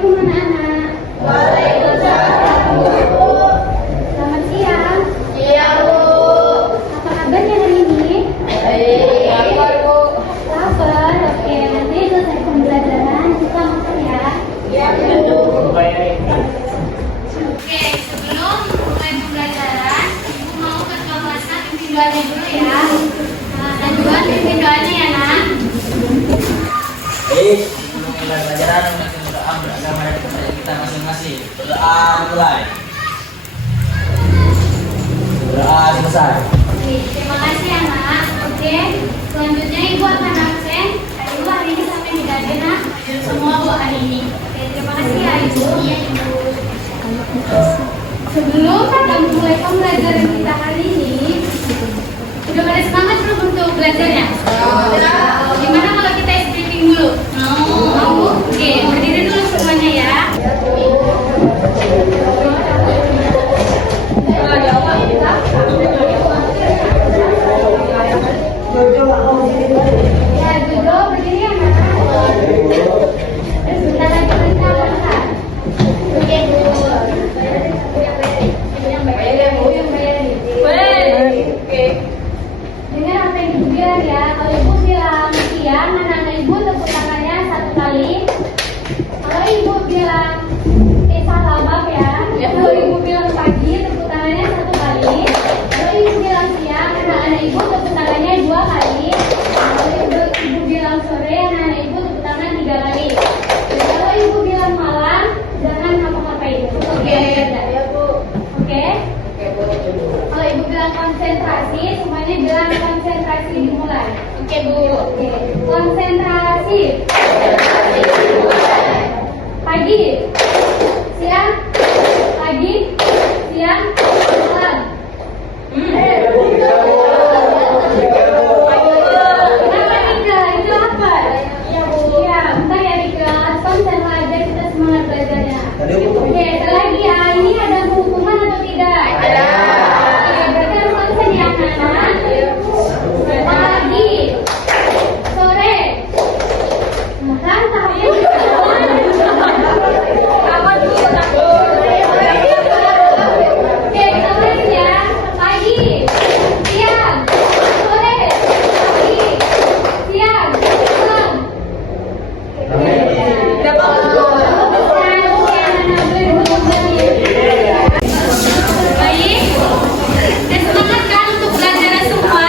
Assalamualaikum anak-anak. Waalaikumsalam, Bu. Selamat siang. Iya, Bu. Apa kabarnya hari ini? Baik, lapar, Bu. Lapar. Oke, nanti selesai pembelajaran kita makan ya. Iya, Bu. Oke, sebelum mulai pembelajaran, Ibu mau ketua kelasnya pimpin doanya dulu ya. Dan juga pimpin doanya ya, Nak. Baik, sebelum mulai pelajaran, kita berdoa beragama dan kepada kita masing-masing. Berdoa mulai. Berdoa selesai. Oke, terima kasih anak. Oke, selanjutnya Ibu akan absen. Ibu hari ini sampai tidak ada nak. Semua Bu hari ini. Oke, terima kasih ya Ibu. Iya Ibu. Sebelum kita mulai pembelajaran kita hari ini, udah pada semangat belum untuk belajarnya? Gimana kalau kita briefing dulu? Mau? Oke, berdiri dulu semuanya ya. Ya, Jojo, berdiri ya, Nak. Sebentar lagi kita makan. Oke, Bu. Yang bayar, Bu. Oke. Dengar apa yang Ibu bilang ya. Kalau Ibu bilang siang, anak-anak Ibu tepuk tangannya 1 kali. Kalau Ibu bilang salah maaf ya. Kalau Ibu bilang pagi, tepuk tangannya 1 kali. Kalau Ibu bilang siang, anak-anak Ibu tepuk tangannya 2 kali. Kalau Ibu bilang sore, anak-anak Ibu tepuk tangan 3 kali. Dan kalau Ibu bilang malam, jangan ngapa-ngapain. Oke, ya Bu. Oke. Kalau Ibu bilang konsentrasi, semuanya bilang konsentrasi dimulai. Oke, Bu. Oke. Konsentrasi. Pagi. Siang. Pagi. Siang. Malam. Kenapa Rika? Itu apa? Iya, Bu. Iya, bentar ya Rika. Konsen aja kita semangat belajarnya. Oke, ada lagi ya. Ini ada hukuman atau tidak? Ada. Oke, berarti harus konsen ya anak-anak. Pagi, sore, kan tahapnya kapan dulu takut. Oke, kita mulai ya. Pagi, siang, sore, pagi, siang, malam. Baik, dan semangat kan untuk belajar semua?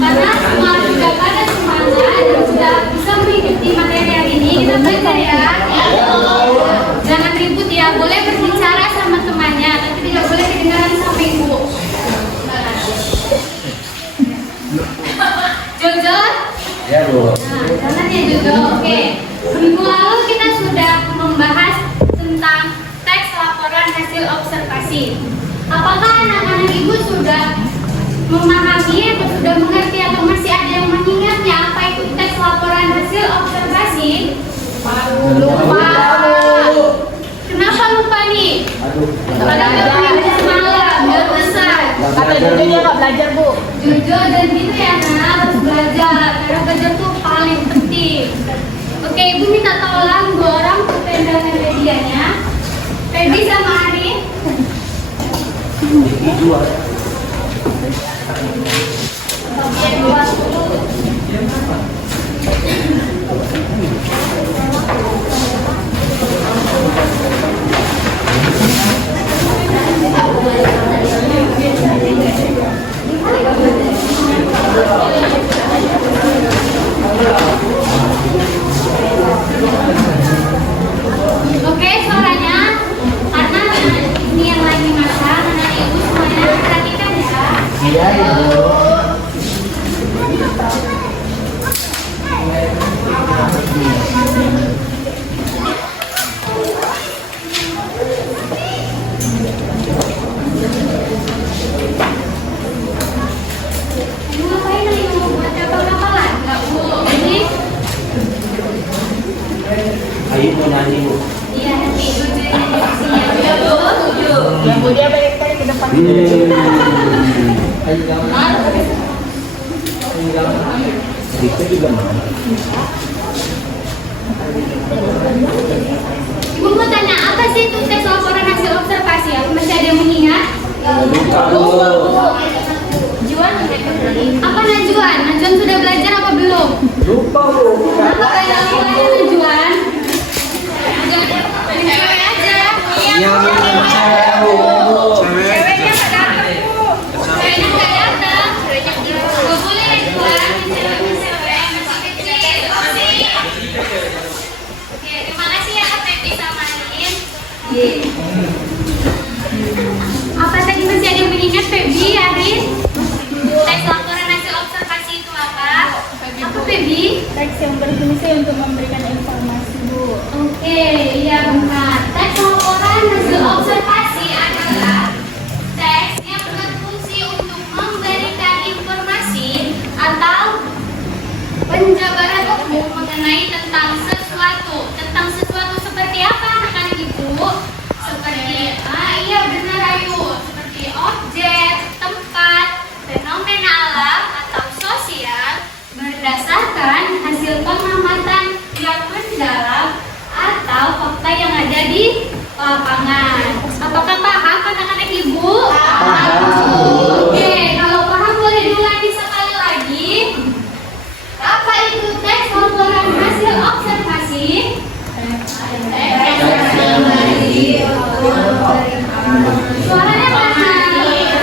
Karena semua juga pada semangat dan sudah bisa mengikuti materi hari ini. Kita belajar ya. Jangan ribut ya, boleh berbicara sama temannya, tapi tidak boleh kedengaran sama ibu. Jojo? Ya, Bu. Nah, jangan ya Jojo. Oke. Minggu lalu kita sudah membahas tentang teks laporan hasil observasi. Apakah anak-anak ibu sudah memahami atau sudah mengerti atau masih ada yang mengingatnya apa itu teks laporan hasil observasi? Lupa. Kenapa lupa nih? Padahal udah belajar malam, udah besar. Kata Jojo dia nggak belajar, Bu. Jujur dan gitu ya nak, harus belajar. Karena belajar tuh paling penting. Oke, Ibu minta tolong 2 orang untuk pendangan medianya. Feby sama Ari. Oke, 20. Oke, suaranya karena ini yang lagi masak, anak ibu semuanya perhatikan ya. Iya, Ibu. Ibu ngapain nih? Mau buat kapal-kapalan? Nggak, Bu. Ini Ayo, Bu, nyanyi, Bu. iya nanti Ibu jadi diskusinya. Ya Bu, setuju. Yang Bu dia balik kali ke depan. Ayo, jangan. Itu juga mau. Ibu mau tanya, apa sih itu tes laporan hasil observasi? Apa masih ada yang mengingat? Juan, apa Najwan? Najwan sudah belajar apa belum? Lupa bu. Apa kayak Najwan? Cewek aja. Iya bu. Ceweknya nggak datang, Bu. Ceweknya nggak datang. Gak boleh Najwan. Cewek masih kecil. Oke, terima kasih ya Kak Pepi sama Anin. Apa tadi masih ada yang mengingat Febi, Arin? Tes laporan hasil observasi itu apa? Apa Febi? Teks yang berfungsi untuk memberikan informasi, Bu. Oke, iya benar. Tes laporan hasil observasi adalah teks yang berfungsi untuk memberikan informasi atau penjabaran umum mengenai tentang sesuatu. Tentang sesuatu seperti apa anak-anak ibu? Seperti, iya benar Ayu. Seperti objek, tempat, fenomena alam atau sosial berdasarkan hasil pengamatan yang mendalam atau fakta yang ada di lapangan. Apakah paham anak-anak ibu? Oke, kalau paham boleh diulangi sekali lagi. Apa itu teks laporan hasil observasi? Suaranya mana?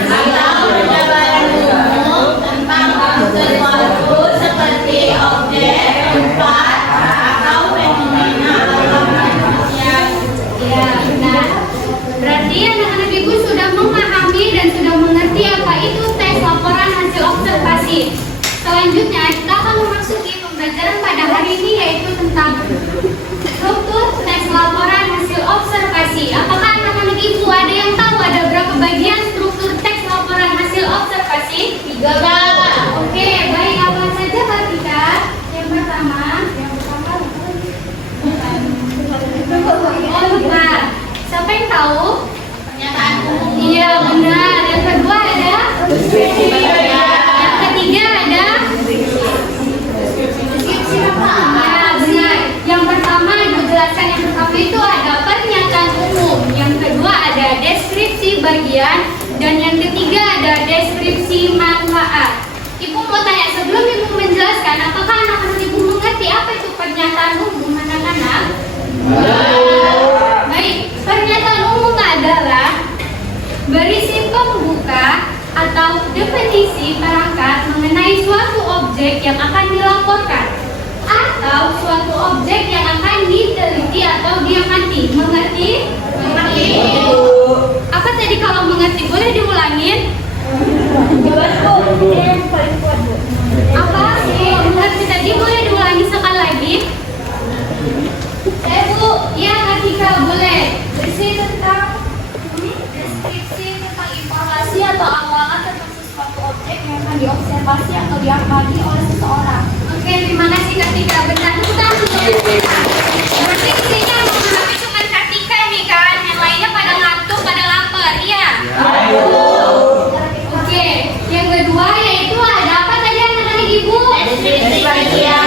Atau penjabaran umum tentang sesuatu seperti objek, tempat, atau fenomena alam manusia. Ya, benar. Berarti anak-anak ibu sudah memahami dan sudah mengerti apa itu tes laporan hasil observasi. Selanjutnya kita akan memasuki pembelajaran pada hari ini yaitu tentang struktur tes laporan hasil observasi. Apakah anak-anak ibu ada yang tahu ada berapa bagian struktur tes laporan hasil observasi? 3. Oke, baik, apa saja Kak Tika? Yang pertama. Oh, lupa. Siapa yang tahu? Pernyataan umum. Iya, benar. Yang kedua ada? Yang ketiga ada? Ya, benar. Yang pertama dijelaskan, yang pertama itu ada pernyataan umum. Yang kedua ada deskripsi bagian. Dan yang ketiga ada deskripsi manfaat. Ibu mau tanya, sebelum ibu menjelaskan, apakah anak-anak ibu mengerti apa itu pernyataan umum anak-anak? Baik, pernyataan umum adalah berisi pembuka atau definisi perangkat mengenai suatu objek yang akan dilaporkan atau suatu objek yang akan diteliti atau diamati. Mengerti? Mengerti. Apa tadi kalau mengerti boleh diulangin? Apa sih mengerti tadi boleh diulangi sekali lagi? Bu, ya Katika boleh. Berisi tentang deskripsi tentang informasi atau awalan tentang sesuatu objek yang akan diobservasi atau diamati oleh seseorang. Oke, terima kasih Katika. Benar, kita berarti isinya memahami cuma Katika nih kan, yang lainnya pada ngantuk, pada lapar, iya? Oke, yang kedua yaitu ada apa tadi anak-anak ibu? Deskripsi bagian.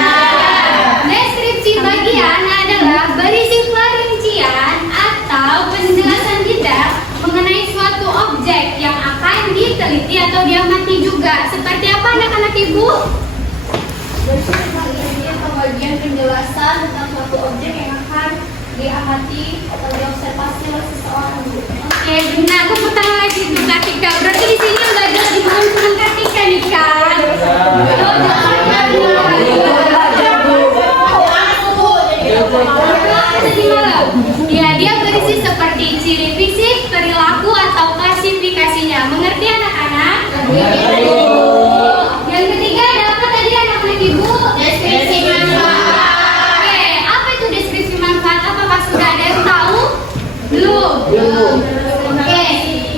Deskripsi bagian adalah berisi perincian atau penjelasan detail mengenai suatu objek yang akan diteliti atau diamati juga. Seperti apa anak-anak ibu? Bagian penjelasan tentang suatu objek yang akan diamati atau diobservasi oleh seseorang. Oke, benar. Tepuk tangan lagi untuk Katika. Berarti di sini belajar di bukan cuma Katika nih kan? Ya, dia berisi seperti ciri fisik, perilaku atau klasifikasinya. Mengerti anak-anak? Yang ketiga ada apa tadi anak-anak ibu? Deskripsi manfaat. Oke, apa itu deskripsi manfaat? Apakah sudah ada yang tahu? Belum. Oke,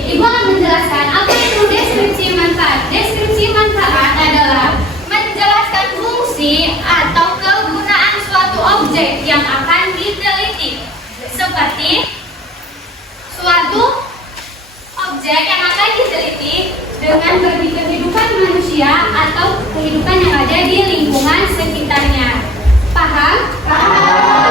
ibu akan menjelaskan apa itu deskripsi manfaat. Deskripsi manfaat adalah menjelaskan fungsi atau kegunaan suatu objek yang akan diteliti, seperti suatu objek yang akan diteliti dengan bagi kehidupan manusia atau kehidupan yang ada di lingkungan sekitarnya. Paham? Paham.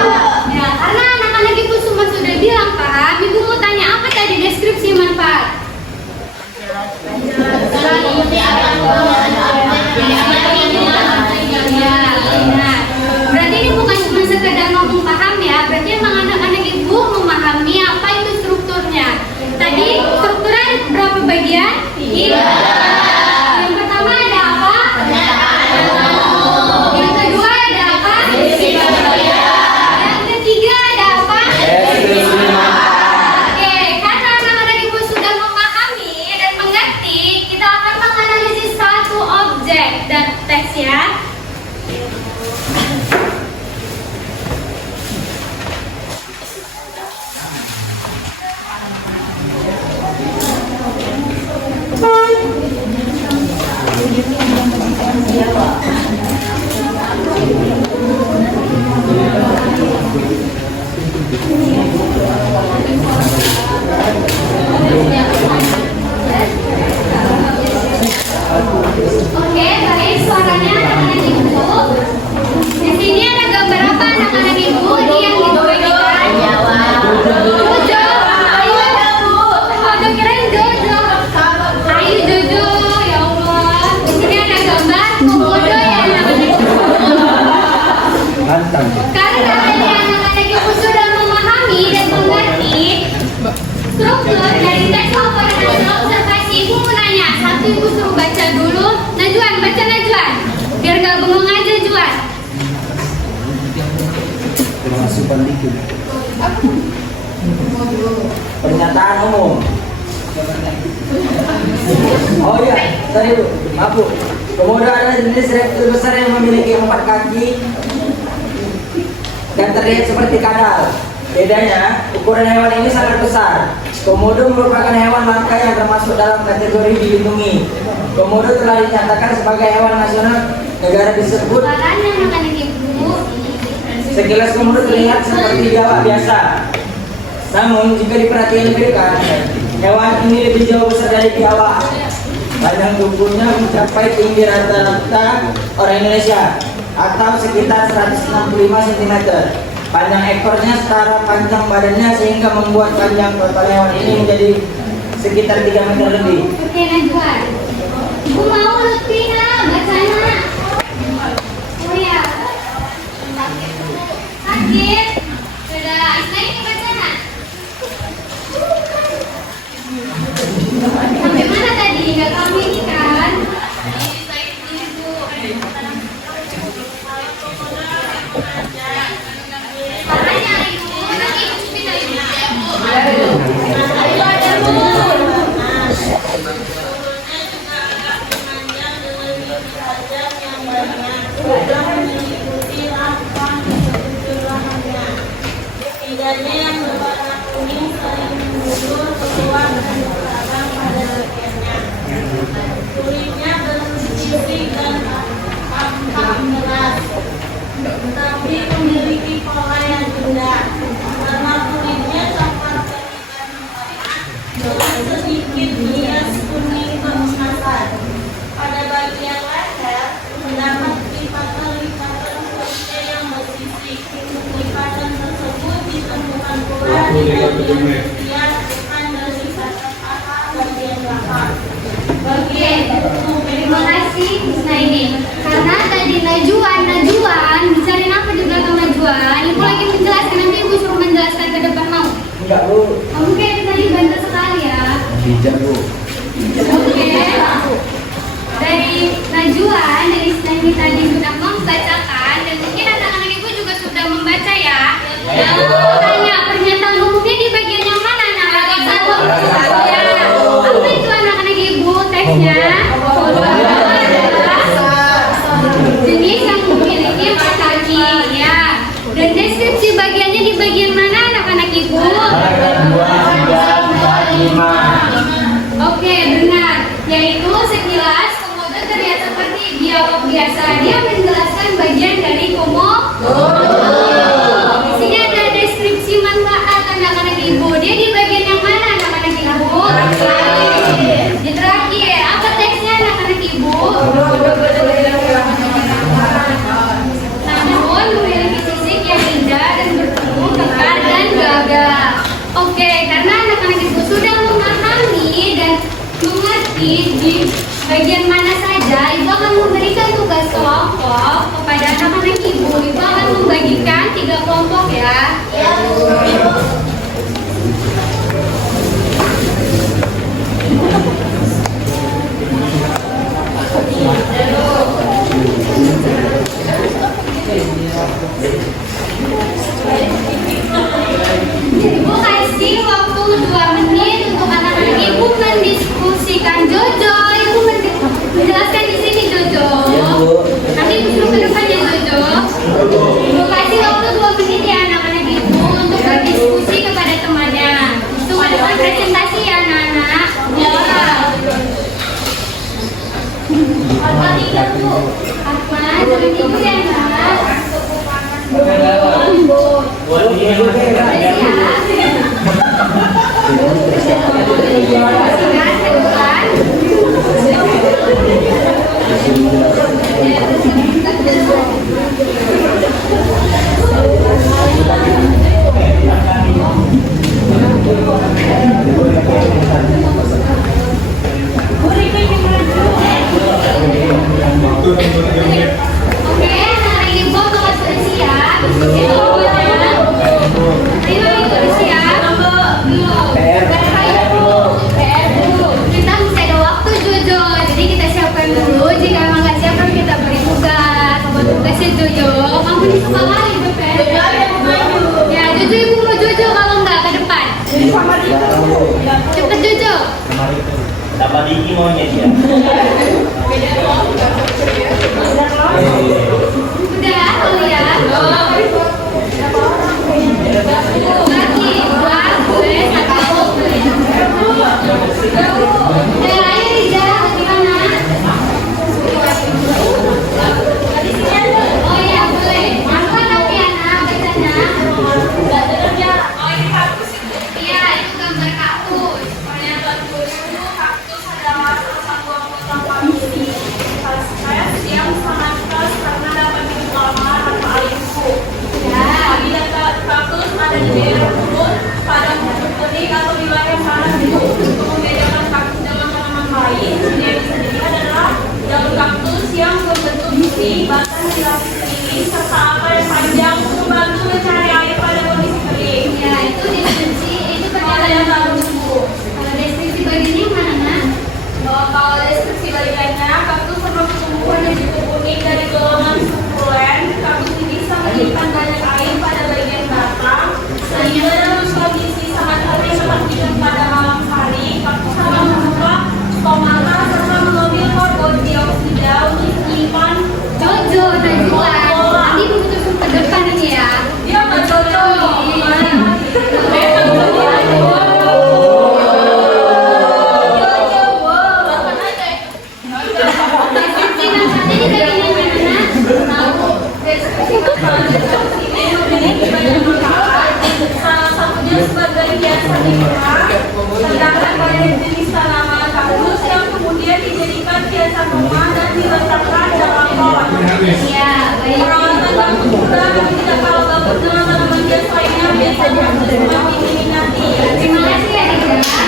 Jika kalian anak-anak ibu sudah memahami dan mengerti struktur dari teks laporan hasil observasi, ibu mau nanya. Satu, ibu suruh baca dulu. Najwan, baca Najwan. Biar gak bengong aja Juan. Masukan dikit. Pernyataan umum. Oh iya, tadi Bu, maaf Bu. Komodo adalah jenis reptil besar yang memiliki 4 kaki dan terlihat seperti kadal. Bedanya, ukuran hewan ini sangat besar. Komodo merupakan hewan langka yang termasuk dalam kategori dilindungi. Komodo telah dinyatakan sebagai hewan nasional negara tersebut. Makanya anak-anak ibu. Sekilas komodo terlihat seperti biawak biasa. Namun, jika diperhatikan lebih dekat, hewan ini lebih jauh besar dari biawak. Panjang tubuhnya mencapai tinggi rata-rata orang Indonesia atau sekitar 165 cm. Panjang ekornya setara panjang badannya sehingga membuat panjang total hewan ini menjadi sekitar 3 meter lebih. Oke Najwan. Ibu mau lebih bacanya. Oh ya. Sakit. Sudah, Ismail ini bacanya. Sampai mana tadi? Enggak tahu ini kan? Makanya ibu, nanti ibu bisa ibu. Ayo ada bu. Tidaknya yang berwarna kuning sering mengudur keluar dan berabang pada lehernya. Kulitnya bersisik dan tampak keras, tetapi memiliki pola yang indah. Warna kulitnya coklat dengan sedikit hias kuning keemasan. Pada bagian leher terdapat lipatan-lipatan putih yang bersisik. Lipatan tersebut ditemukan pula di bagian depan dan lipatan paha bagian belakang. Oke, terima kasih Nah ini. Karena tadi Najwan bicarain apa di belakang Najwan. Ibu lagi menjelaskan, nanti ibu suruh menjelaskan ke depan mau. Enggak Bu. Kamu kayak tadi bantu sekali ya. Bijak Bu. Oke. Dari Najwan, dari Isnani tadi sudah membacakan dan mungkin anak-anak ibu juga sudah membaca ya. Tanya pernyataan umumnya di bagian yang mana anak-anak ibu? Ya. Apa itu anak-anak ibu teksnya? Jenis yang memiliki 4 kaki ya. Dan deskripsi bagiannya di bagian mana anak-anak ibu? 2, 3, 4, 5. Oke, benar. Yaitu sekilas komodo terlihat seperti biawak biasa. Dia menjelaskan bagian dari komodo. Di sini ada deskripsi manfaat anak-anak ibu. Dia di bagian yang mana anak-anak ibu? Di terakhir. Apa teksnya anak-anak ibu? Namun memiliki sisik yang indah dan bertumbuh kekar dan gagah. Oke, karena anak-anak ibu sudah memahami dan mengerti di bagian mana saja, ibu akan memberikan tugas kelompok kepada anak-anak ibu. Ibu akan membagikan 3 kelompok ya. Ibu kasih waktu 2 menit untuk anak-anak ibu mendiskusikan. Jojo, ibu menjelaskan di sini Jojo. Nanti ibu suruh ke depannya Jojo. Ibu kasih waktu 2 menit ya anak-anak ibu untuk berdiskusi kepada temannya. Untuk melakukan presentasi ya anak-anak. Ya. Apa tidak bu? Apa? Jangan ibu ya anak. Oke, hari ini sudah siap. Sama Diki maunya dia. Udah, kalian. Lagi, buat gue satu. Yang lain Riza, gimana? Oh iya boleh. Aku tapi anak bacanya. Oh ini kaktus itu. Iya itu gambar kaktus. Pernyataan guru kaktus adalah salah satu anggota famili. Saya siang sangat keras karena dapat hidup lama tanpa air susu. Ya. Apabila kaktus ada di daerah gurun, pada musim kering atau wilayah panas itu, untuk membedakan kaktus dengan tanaman lain, yang bisa dilihat adalah daun kaktus yang berbentuk biji, batang dilapis kering, serta akar yang panjang membantu mencari air pada kondisi kering. Ya itu deskripsi itu Kalau yang perjalanan. tahu dulu. Kalau deskripsi bagiannya mana nak? Kalau deskripsi balikannya, kaktus perlu tumbuhan yang cukup unik dari golongan sukulen. Kaktus ini bisa menyimpan banyak air pada bagian batang, sehingga dalam kondisi sangat kering seperti pada malam hari, kaktus akan membuka stomata serta mengambil karbon dioksida untuk menyimpan. Jojo, Najwa. Nanti butuh ke depan ini ya. Dia nggak cocok. Deskripsi yang satu ini bagiannya mana? Ini memiliki banyak manfaat. Salah satunya sebagai hiasan di rumah. Sedangkan banyak jenis tanaman kaktus yang kemudian dijadikan hiasan rumah dan diletakkan dalam pot. Iya, baik. Perawatan kaktus juga tidak kalah bagus dengan tanaman hias lainnya. Biasanya kaktus semakin diminati. Terima kasih ya Riza.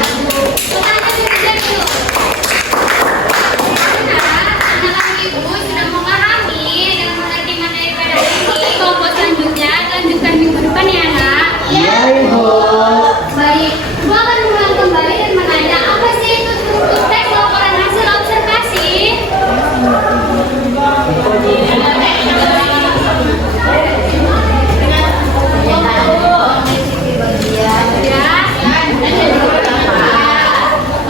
Pertanyaan Riza dulu. Anak ibu sudah memahami dan mengerti materi pada ini. Kelompok selanjutnya lanjutkan minggu depan ya nak. Iya, Ibu. Baik, ibu akan mengulang kembali dan menanya apa sih itu struktur teks laporan hasil observasi. Ya.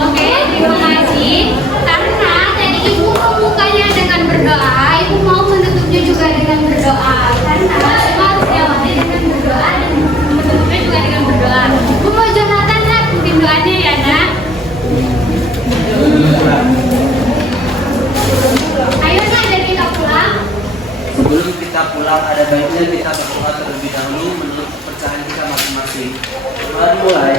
Oke, terima kasih. Karena tadi ibu membukanya dengan berdoa, ibu mau menutupnya juga dengan berdoa. Karena semua harus diawali dengan berdoa dan menutupnya juga dengan berdoa. Ibu mau Jonathan lah, pimpin doanya ya nak. Ayo nak, dari kita pulang. Sebelum kita pulang, ada baiknya kita berdoa terlebih dahulu menurut kepercayaan kita masing-masing. Mari mulai.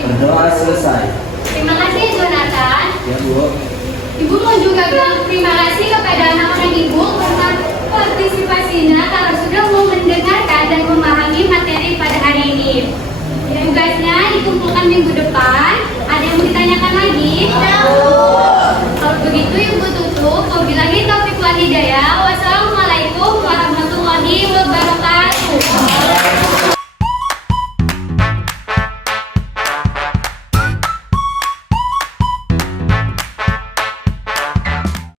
Berdoa selesai. Terima kasih Jonathan. Ya, Bu. Ibu mau juga bilang terima kasih kepada anak-anak ibu karena partisipasinya karena sudah mau mendengarkan dan memahami materi pada hari ini. Tugasnya dikumpulkan minggu depan. Ada yang mau ditanyakan lagi? Kalau begitu ibu tutup. Wabillahi taufiq wal hidayah.